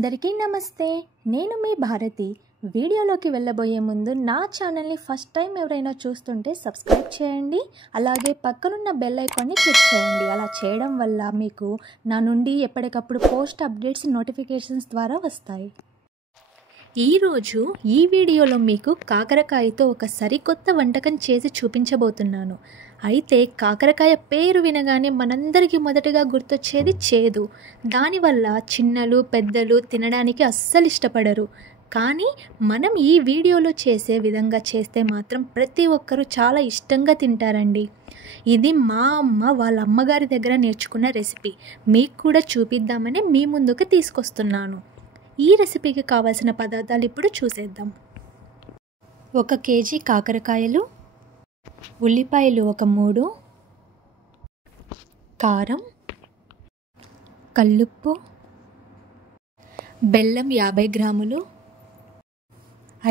అందరికీ నమస్తే. నేను మీ భారతి. వీడియోలోకి వెళ్ళబోయే ముందు నా ఛానల్ని ఫస్ట్ టైం ఎవరైనా చూస్తుంటే సబ్స్క్రైబ్ చేయండి. అలాగే పక్కనున్న బెల్ ఐకాన్ని క్లిక్ చేయండి. అలా చేయడం వల్ల మీకు నా నుండి ఎప్పటికప్పుడు పోస్ట్ అప్డేట్స్ నోటిఫికేషన్స్ ద్వారా వస్తాయి. ఈరోజు ఈ వీడియోలో మీకు కాకరకాయతో ఒక సరికొత్త వంటకం చేసి చూపించబోతున్నాను. అయితే కాకరకాయ పేరు వినగానే మనందరికీ మొదటగా గుర్తొచ్చేది చేదు. దానివల్ల చిన్నలు పెద్దలు తినడానికి అస్సలు ఇష్టపడరు. కానీ మనం ఈ వీడియోలో చేసే విధంగా చేస్తే మాత్రం ప్రతి ఒక్కరూ చాలా ఇష్టంగా తింటారండి. ఇది మా అమ్మ వాళ్ళ అమ్మగారి దగ్గర నేర్చుకున్న రెసిపీ. మీకు కూడా చూపిద్దామని మీ ముందుకు తీసుకొస్తున్నాను. ఈ రెసిపీకి కావాల్సిన పదార్థాలు ఇప్పుడు చూసేద్దాం. 1 కేజీ కాకరకాయలు, ఉల్లిపాయలు ఒక 3, కారం, కల్లుప్పు, బెల్లం 50 గ్రాములు,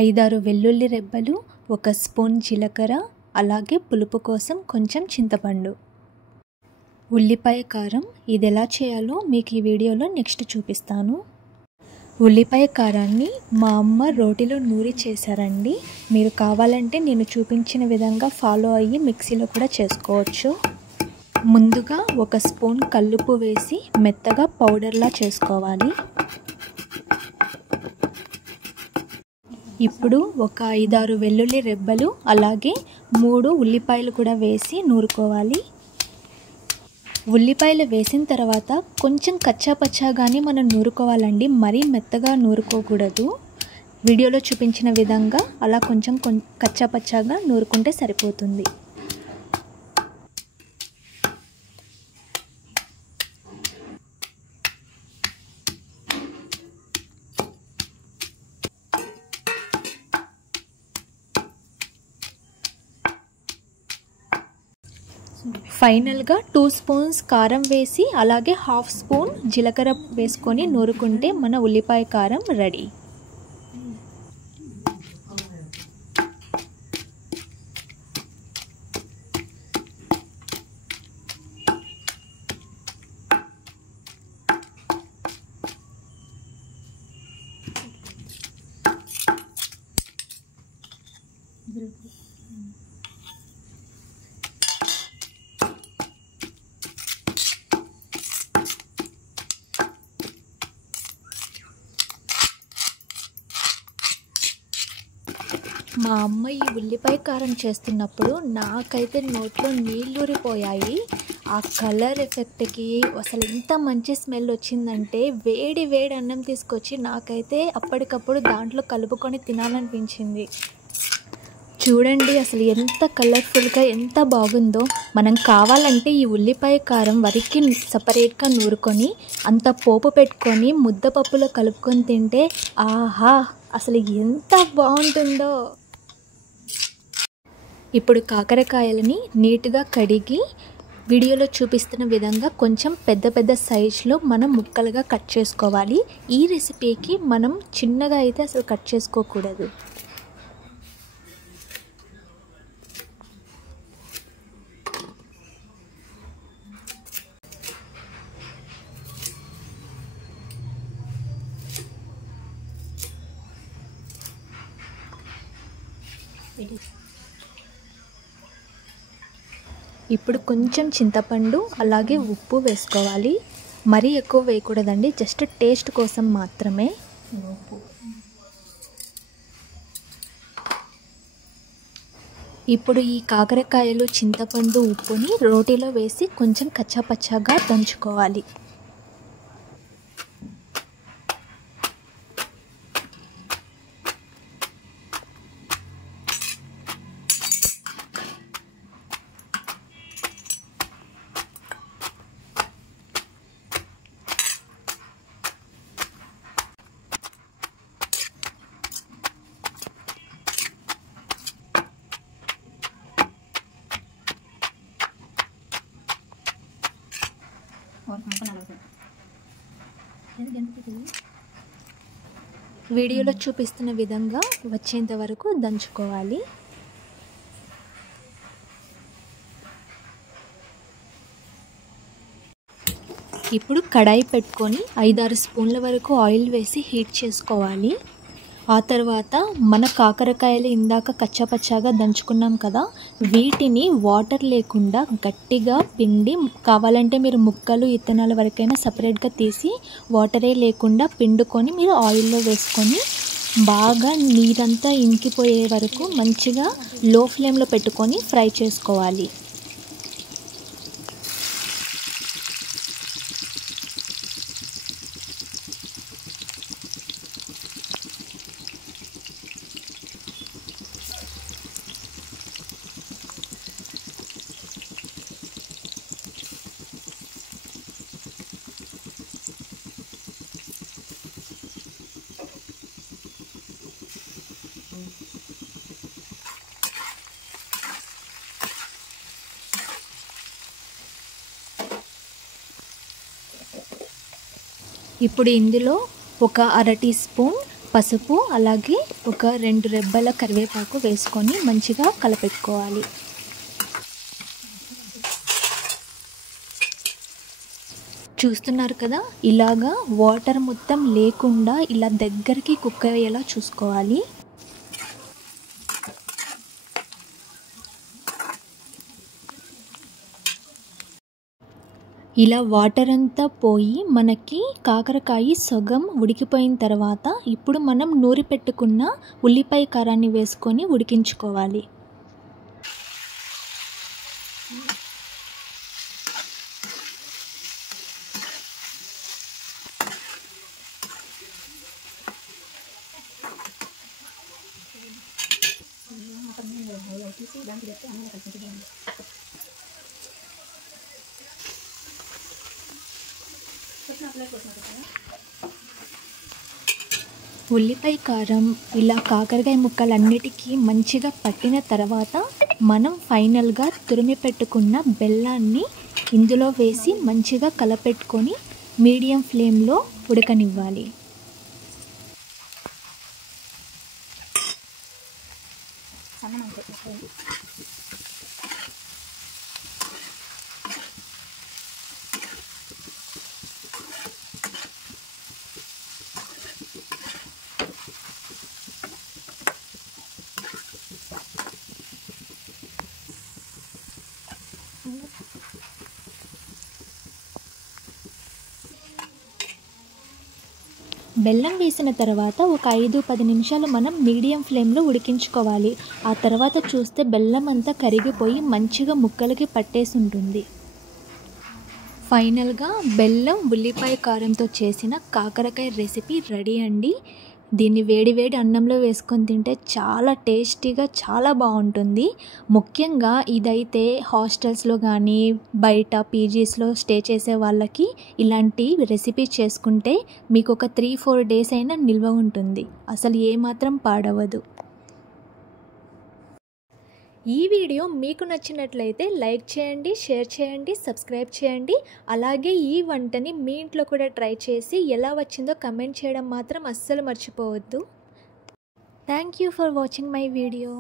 5-6 వెల్లుల్లి రెబ్బలు, 1 స్పూన్ జీలకర్ర, అలాగే పులుపు కోసం కొంచెం చింతపండు. ఉల్లిపాయ కారం ఇది ఎలా చేయాలో మీకు ఈ వీడియోలో నెక్స్ట్ చూపిస్తాను. ఉల్లిపాయ కారాన్ని మా అమ్మ రోటిలో నూరి చేశారండి. మీరు కావాలంటే నేను చూపించిన విధంగా ఫాలో అయ్యి మిక్సీలో కూడా చేసుకోవచ్చు. ముందుగా 1 స్పూన్ కల్లుప్పు వేసి మెత్తగా పౌడర్లా చేసుకోవాలి. ఇప్పుడు ఒక 5-6 వెల్లుల్లి రెబ్బలు అలాగే 3 ఉల్లిపాయలు కూడా వేసి నూరుకోవాలి. ఉల్లిపాయలు వేసిన తర్వాత కొంచెం కచ్చాపచ్చాగానే మనం నూరుకోవాలండి. మరీ మెత్తగా నూరుకోకూడదు. వీడియోలో చూపించిన విధంగా అలా కొంచెం కచ్చాపచ్చాగా నూరుకుంటే సరిపోతుంది. ఫైనల్గా 2 స్పూన్స్ కారం వేసి అలాగే 1/2 స్పూన్ జీలకర్ర వేసుకొని నూరుకుంటే మన ఉల్లిపాయ కారం రెడీ. మా అమ్మ ఈ ఉల్లిపాయ కారం చేస్తున్నప్పుడు నాకైతే నోట్లో నీళ్ళూరిపోయాయి. ఆ కలర్ ఎఫెక్ట్కి అసలు ఎంత మంచి స్మెల్ వచ్చిందంటే వేడి వేడి అన్నం తీసుకొచ్చి నాకైతే అప్పటికప్పుడు దాంట్లో కలుపుకొని తినాలనిపించింది. చూడండి అసలు ఎంత కలర్ఫుల్గా ఎంత బాగుందో. మనం కావాలంటే ఈ ఉల్లిపాయ కారం వరికి సపరేట్గా నూరుకొని అంత పోపు పెట్టుకొని ముద్దపప్పులో కలుపుకొని తింటే ఆహా అసలు ఎంత బాగుంటుందో. ఇప్పుడు కాకరకాయలని నీట్గా కడిగి వీడియోలో చూపిస్తున్న విధంగా కొంచెం పెద్ద పెద్ద సైజులో మనం ముక్కలుగా కట్ చేసుకోవాలి. ఈ రెసిపీకి మనం చిన్నగా అయితే అసలు కట్ చేసుకోకూడదు. ఇప్పుడు కొంచెం చింతపండు అలాగే ఉప్పు వేసుకోవాలి. మరీ ఎక్కువ వేయకూడదండి, జస్ట్ టేస్ట్ కోసం మాత్రమే. ఇప్పుడు ఈ కాకరకాయలు చింతపండు ఉప్పుని రోటిలో వేసి కొంచెం కచ్చాపచ్చాగా దంచుకోవాలి. వీడియోలో చూపిస్తున్న విధంగా వచ్చేంత వరకు దంచుకోవాలి. ఇప్పుడు కడాయి పెట్టుకొని 5-6 స్పూన్ల వరకు ఆయిల్ వేసి హీట్ చేసుకోవాలి. ఆ తర్వాత మన కాకరకాయలు ఇందాక కచ్చాపచ్చాగా దంచుకున్నాం కదా, వీటిని వాటర్ లేకుండా గట్టిగా పిండి, కావాలంటే మీరు ముక్కలు ఇత్తనాల వరకైనా సపరేట్గా తీసి వాటరే లేకుండా పిండుకొని మీరు ఆయిల్లో వేసుకొని బాగా నీరంతా ఇంకిపోయే వరకు మంచిగా లో ఫ్లేమ్లో పెట్టుకొని ఫ్రై చేసుకోవాలి. ఇప్పుడు ఇందులో ఒక 1/2 టీ స్పూన్ పసుపు, అలాగే ఒక 2 రెబ్బల కరివేపాకు వేసుకొని మంచిగా కలపెట్టుకోవాలి. చూస్తున్నారు కదా, ఇలాగా వాటర్ మొత్తం లేకుండా ఇలా దగ్గరికి కుక్ అయ్యేలా చూసుకోవాలి. ఇలా వాటర్ అంతా పోయి మనకి కాకరకాయ సగం ఉడికిపోయిన తర్వాత ఇప్పుడు మనం నూరి పెట్టుకున్న ఉల్లిపాయ కారాన్ని వేసుకొని ఉడికించుకోవాలి. ఉల్లిపాయ కారం ఇలా కాకరకాయ ముక్కలన్నిటికీ మంచిగా పట్టిన తర్వాత మనం ఫైనల్గా తురిమి పెట్టుకున్న బెల్లాన్ని ఇందులో వేసి మంచిగా కలపెట్టుకొని మీడియం ఫ్లేమ్లో ఉడకనివ్వాలి. బెల్లం వేసిన తర్వాత ఒక 5-10 నిమిషాలు మనం మీడియం ఫ్లేమ్లో ఉడికించుకోవాలి. ఆ తర్వాత చూస్తే బెల్లం అంతా కరిగిపోయి మంచిగా ముక్కలకి పట్టేసి ఉంటుంది. ఫైనల్గా బెల్లం ఉల్లిపాయ కారంతో చేసిన కాకరకాయ రెసిపీ రెడీ అండి. దీన్ని వేడి వేడి అన్నంలో వేసుకొని తింటే చాలా టేస్టీగా చాలా బాగుంటుంది. ముఖ్యంగా ఇదైతే హాస్టల్స్లో కానీ బయట పీజీస్లో స్టే చేసే వాళ్ళకి ఇలాంటి రెసిపీ చేసుకుంటే మీకు ఒక 3-4 డేస్ అయినా నిల్వ ఉంటుంది, అసలు ఏమాత్రం పాడవదు. ఈ వీడియో మీకు నచ్చినట్లయితే లైక్ చేయండి, షేర్ చేయండి, సబ్స్క్రైబ్ చేయండి. అలాగే ఈ వంటని మీ ఇంట్లో కూడా ట్రై చేసి ఎలా వచ్చిందో కమెంట్ చేయడం మాత్రం అస్సలు మర్చిపోవద్దు. Thank you for watching my video.